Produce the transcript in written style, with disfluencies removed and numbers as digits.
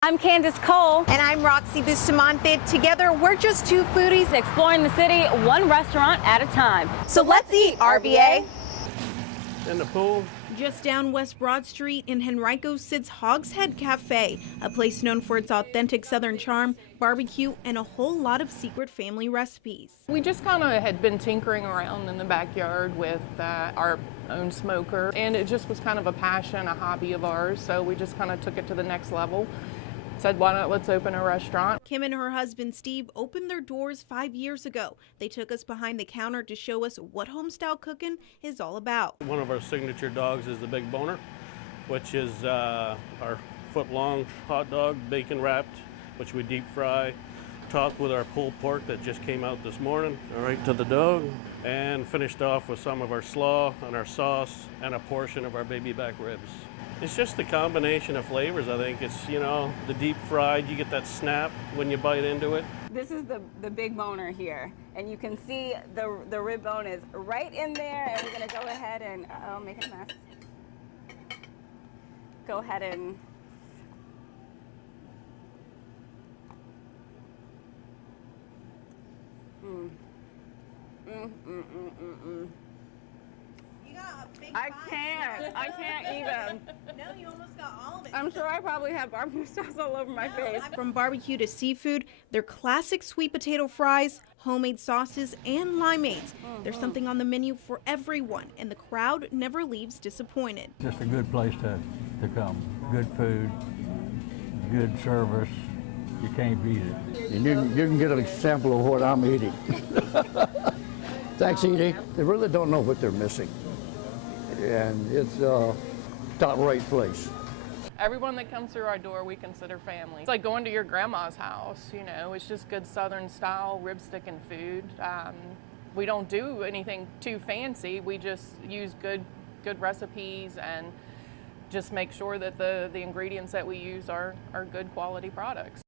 I'm Candice Cole. And I'm Roxie Bustamante. Together, we're just two foodies Exploring the city one restaurant at a time. So let's eat, RBA. In the pool. Just down West Broad Street in Henrico sits Hogshead Cafe, a place known for its authentic Southern charm, barbecue, and a whole lot of secret family recipes. We just kind of had been tinkering around in the backyard with our own smoker, and it just was kind of a passion, a hobby of ours, so we just kind of took it to the next level. Said, why not, let's open a restaurant. Kim and her husband Steve opened their doors 5 years ago. They took us behind the counter to show us what homestyle cooking is all about. One of our signature dogs is the Big Boner, which is our foot-long hot dog, bacon wrapped, which we deep fry, topped with our pulled pork that just came out this morning, right to the dog, and finished off with some of our slaw and our sauce and a portion of our baby back ribs. It's just the combination of flavors, I think. It's, you know, the deep fried, you get that snap when you bite into it. This is the big boner here, and you can see the rib bone is right in there, and we're gonna go ahead and, make it a mess. Go ahead and I can't even. No, you almost got all of it. I'm sure I probably have barbecue sauce all over my face. From barbecue to seafood, their classic sweet potato fries, homemade sauces, and limeades. There's something on the menu for everyone, and the crowd never leaves disappointed. Just a good place to come. Good food, good service. You can't beat it. And you can get a sample of what I'm eating. Thanks, Edie. They really don't know what they're missing. And it's a top-rate place. Everyone that comes through our door we consider family. It's like going to your grandma's house, you know, it's just good Southern style rib stick and food. We don't do anything too fancy, we just use good recipes and just make sure that the ingredients that we use are good quality products.